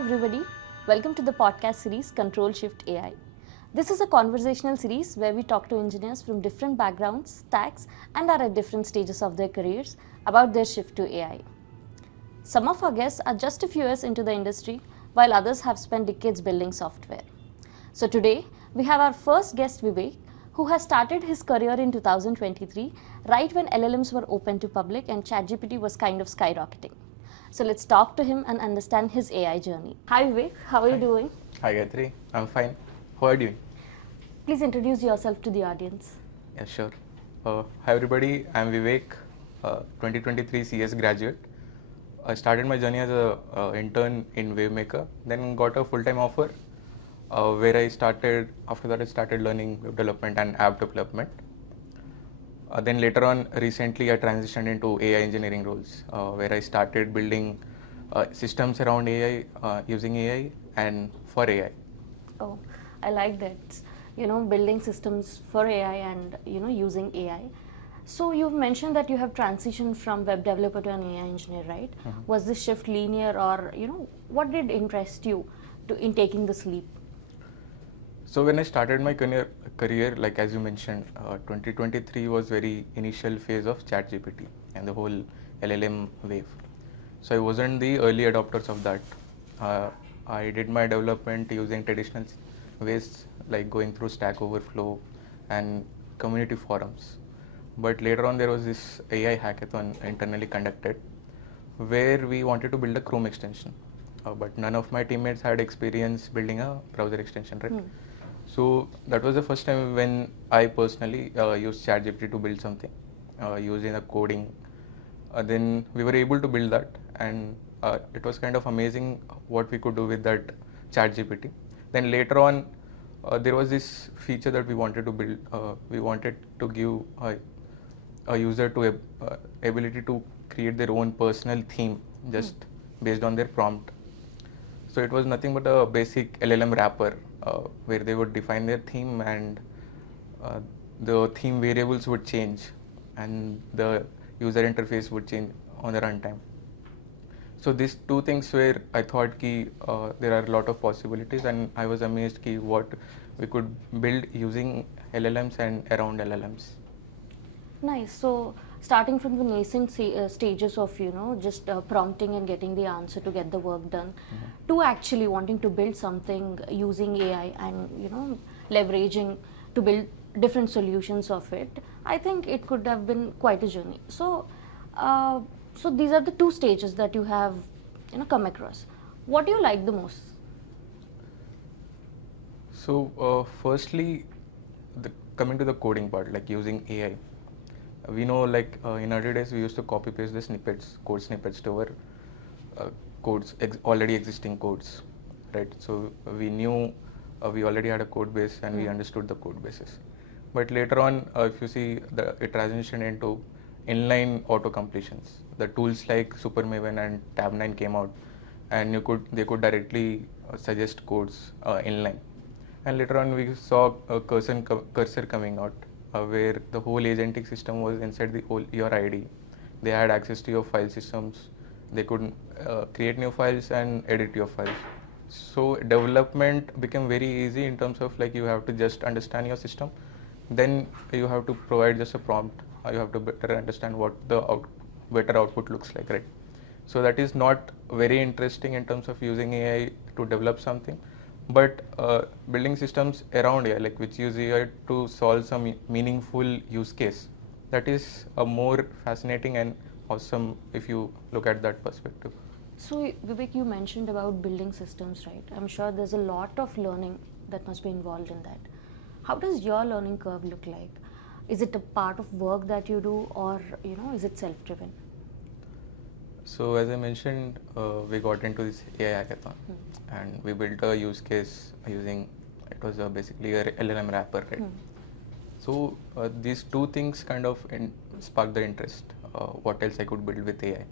everybody, welcome to the podcast series Ctrl Shift AI. This is a conversational series where we talk to engineers from different backgrounds, stacks, and are at different stages of their careers about their shift to AI. Some of our guests are just a few years into the industry, while others have spent decades building software. So today, we have our first guest Vivek, who has started his career in 2023, right when LLMs were open to public and ChatGPT was kind of skyrocketing. So let's talk to him and understand his AI journey. Hi Vivek, how are you doing? Hi Gayathri, I'm fine. How are you doing? Please introduce yourself to the audience. Yeah, sure. Hi everybody, I'm Vivek, 2023 CS graduate. I started my journey as an intern in WaveMaker, then got a full-time offer where after that I started learning web development and app development. Then later on, recently I transitioned into AI engineering roles, where I started building systems around AI, using AI and for AI. Oh, I like that. Building systems for AI and, using AI. So you've mentioned that you have transitioned from web developer to an AI engineer, right? Mm-hmm. Was this shift linear or, what did interest you in taking this leap? So when I started my career, like as you mentioned, 2023 was very initial phase of ChatGPT and the whole LLM wave. So I wasn't the early adopters of that. I did my development using traditional ways like going through Stack Overflow and community forums. But later on there was this AI hackathon internally conducted where we wanted to build a Chrome extension. But none of my teammates had experience building a browser extension, right? So that was the first time when I personally used ChatGPT to build something using a coding. Then we were able to build that, and it was kind of amazing what we could do with that ChatGPT. Then later on, there was this feature that we wanted to build. We wanted to give a user to ability to create their own personal theme just based on their prompt. So it was nothing but a basic LLM wrapper where they would define their theme and the theme variables would change and the user interface would change on the runtime. So these two things where I thought there are a lot of possibilities, and I was amazed what we could build using LLMs and around LLMs. Nice. So starting from the nascent stages of just prompting and getting the answer to get the work done, to actually wanting to build something using AI and leveraging to build different solutions of it, I think it could have been quite a journey. So so these are the two stages that you have come across. What do you like the most? So firstly, coming to the coding part, like using AI. We know like in early days we used to copy paste the code snippets to our already existing codes, right? So we knew we already had a code base and we understood the code bases. But later on, if you see, it transitioned into inline auto completions. The tools like SuperMaven and Tab9 came out, and they could directly suggest codes inline. And later on, we saw a cursor coming out, where the whole agentic system was inside your ID. They had access to your file systems. They could create new files and edit your files. So development became very easy in terms of like you have to just understand your system. Then you have to provide just a prompt. You have to better understand what the better output looks like, right? So that is not very interesting in terms of using AI to develop something. But building systems around AI, like which use AI to solve some meaningful use case, that is a more fascinating and awesome if you look at that perspective. So Vivek, you mentioned about building systems, right? I'm sure there's a lot of learning that must be involved in that. How does your learning curve look like? Is it a part of work that you do, or is it self-driven? So as I mentioned, we got into this AI hackathon, and we built a use case using, it was basically a LLM wrapper, right? So these two things kind of sparked the interest. What else I could build with AI?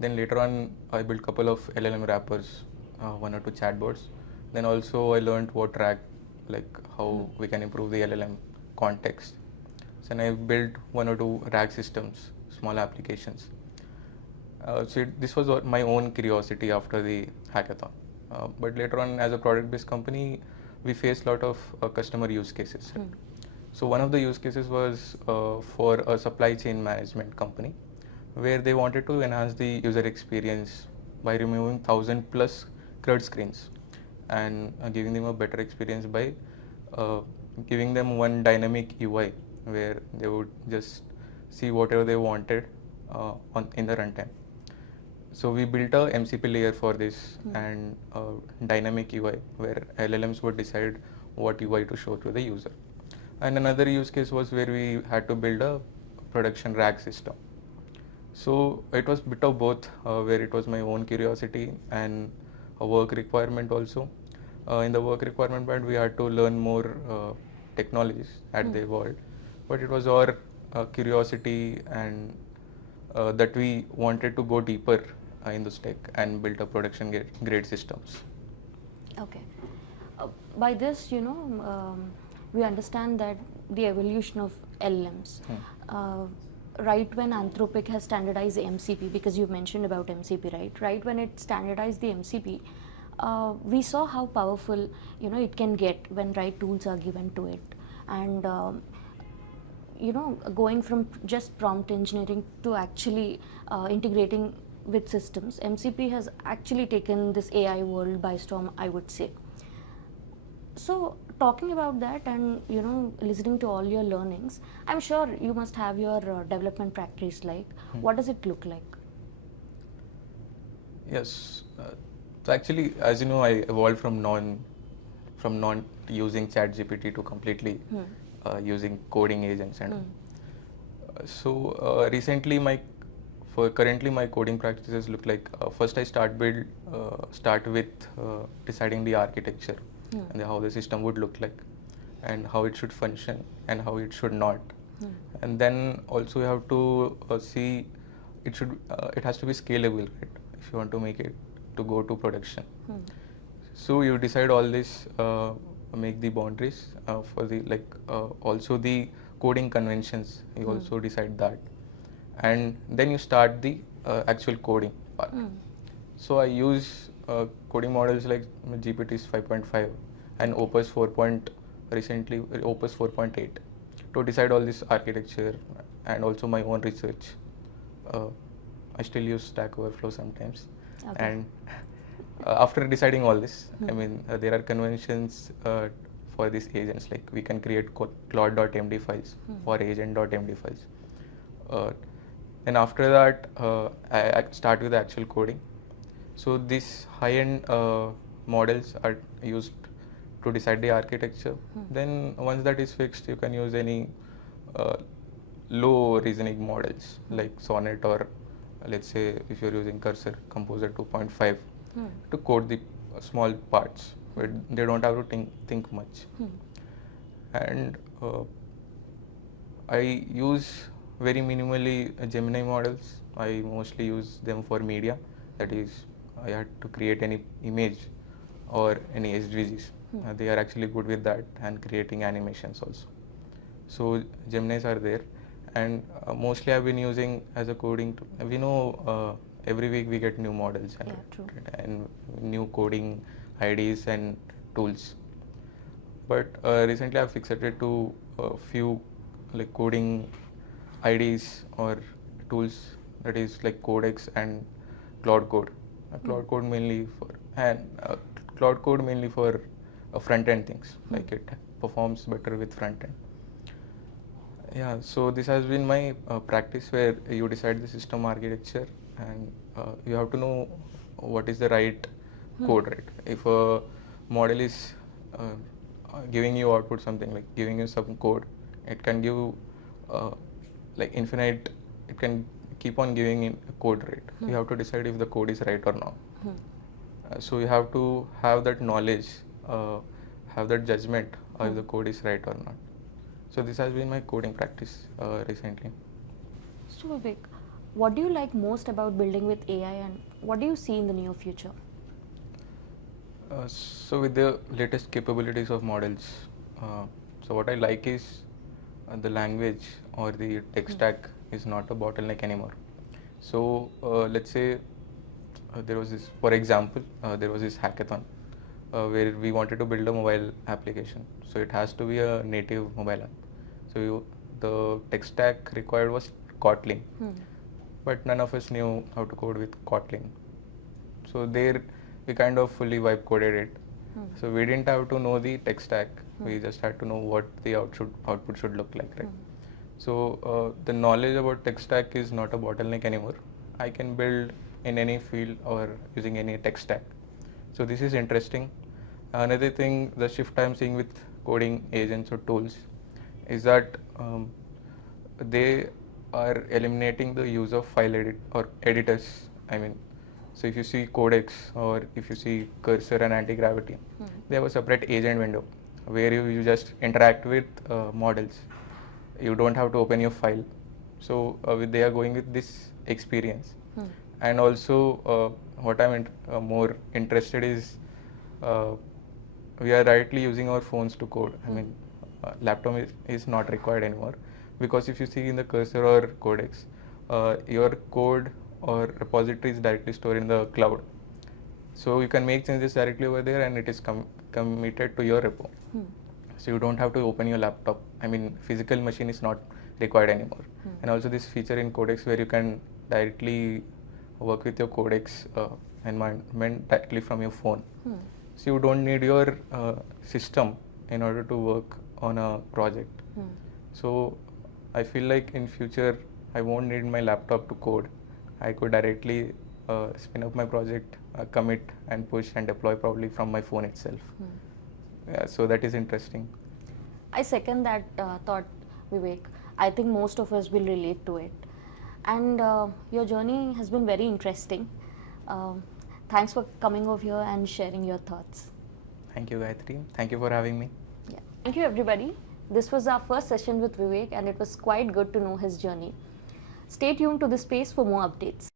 Then later on, I built a couple of LLM wrappers, one or two chatbots. Then also I learned how we can improve the LLM context. So then I built one or two RAG systems, small applications. So this was my own curiosity after the hackathon. But later on, as a product-based company, we faced a lot of customer use cases. Right? So one of the use cases was for a supply chain management company, where they wanted to enhance the user experience by removing 1,000 plus CRUD screens and giving them a better experience by uh, giving them one dynamic UI where they would just see whatever they wanted in the runtime. So we built a MCP layer for this and dynamic UI where LLMs would decide what UI to show to the user. And another use case was where we had to build a production rack system. So it was a bit of both, where it was my own curiosity and a work requirement also. In the work requirement part, we had to learn more technologies as they evolved, but it was our curiosity and that we wanted to go deeper in this tech and build a production grade systems. Okay. By this, we understand that the evolution of LLMs. Right when Anthropic has standardized the MCP, because you mentioned about MCP, right? Right when it standardized the MCP, we saw how powerful it can get when right tools are given to it, and going from just prompt engineering to actually integrating with systems. MCP has actually taken this AI world by storm, I would say. So talking about that and listening to all your learnings, I'm sure you must have your development practice. Like what does it look like? Yes, so actually, as you know, I evolved from non using ChatGPT to completely using coding agents and so recently currently my coding practices look like first I start with deciding the architecture and how the system would look like and how it should function and how it should not, and then also you have to see it has to be scalable, right? If you want to make it to go to production. So you decide all this, make the boundaries for the also the coding conventions. You also decide that, and then you start the actual coding part. So I use coding models like GPT's 5.5 and recently Opus 4.8 to decide all this architecture and also my own research. I still use Stack Overflow sometimes. Okay. And after deciding all this, I mean, there are conventions for these agents, like we can create Claude.md files or agent.md files. And after that, I start with the actual coding. So these high-end models are used to decide the architecture. Then once that is fixed, you can use any low reasoning models like Sonnet, or let's say if you're using Cursor, Composer 2.5 to code the small parts where they don't have to think much. And I use very minimally Gemini models. I mostly use them for media. That is, I had to create any image or any SVGs. They are actually good with that and creating animations also. So Geminis are there, and mostly I've been using as a coding tool. We know every week we get new models and new coding IDs and tools. But recently I've fixated to a few like coding IDs or tools, that is like Codex and Cloud Code. Cloud Code mainly for front end things, like it performs better with front end. Yeah, so this has been my practice, where you decide the system architecture and you have to know what is the right code, right? If a model is giving you output something, like giving you some code, it can give like infinite, it can keep on giving in code, right? You have to decide if the code is right or not. So you have to have that knowledge, have that judgment if the code is right or not. So this has been my coding practice recently. So Vivek, what do you like most about building with AI, and what do you see in the near future? So with the latest capabilities of models, so what I like is the language or the tech stack is not a bottleneck anymore. So let's say there was this, for example, there was this hackathon where we wanted to build a mobile application. So it has to be a native mobile app. So the tech stack required was Kotlin, but none of us knew how to code with Kotlin. So there we kind of fully vibe coded it. So we didn't have to know the tech stack. We just had to know what the output should look like, right? So the knowledge about tech stack is not a bottleneck anymore. I can build in any field or using any tech stack. So this is interesting. Another thing, the shift I'm seeing with coding agents or tools is that they are eliminating the use of file editors. I mean, so if you see Codex or if you see Cursor and Anti-Gravity, they have a separate agent window where you just interact with models. You don't have to open your file. So they are going with this experience. And also what I'm more interested is we are rightly using our phones to code. I mean, laptop is not required anymore, because if you see in the Cursor or Codex, your code or repository is directly stored in the cloud. So you can make changes directly over there and it is committed to your repo. So you don't have to open your laptop. I mean, physical machine is not required anymore. And also this feature in Codex where you can directly work with your Codex environment directly from your phone. So you don't need your system in order to work on a project. So I feel like in future I won't need my laptop to code. I could directly spin up my project, commit and push and deploy probably from my phone itself. Yeah, so that is interesting. I second that thought, Vivek. I think most of us will relate to it. And your journey has been very interesting. Thanks for coming over here and sharing your thoughts. Thank you, Gayathri. Thank you for having me. Yeah. Thank you, everybody. This was our first session with Vivek and it was quite good to know his journey. Stay tuned to this space for more updates.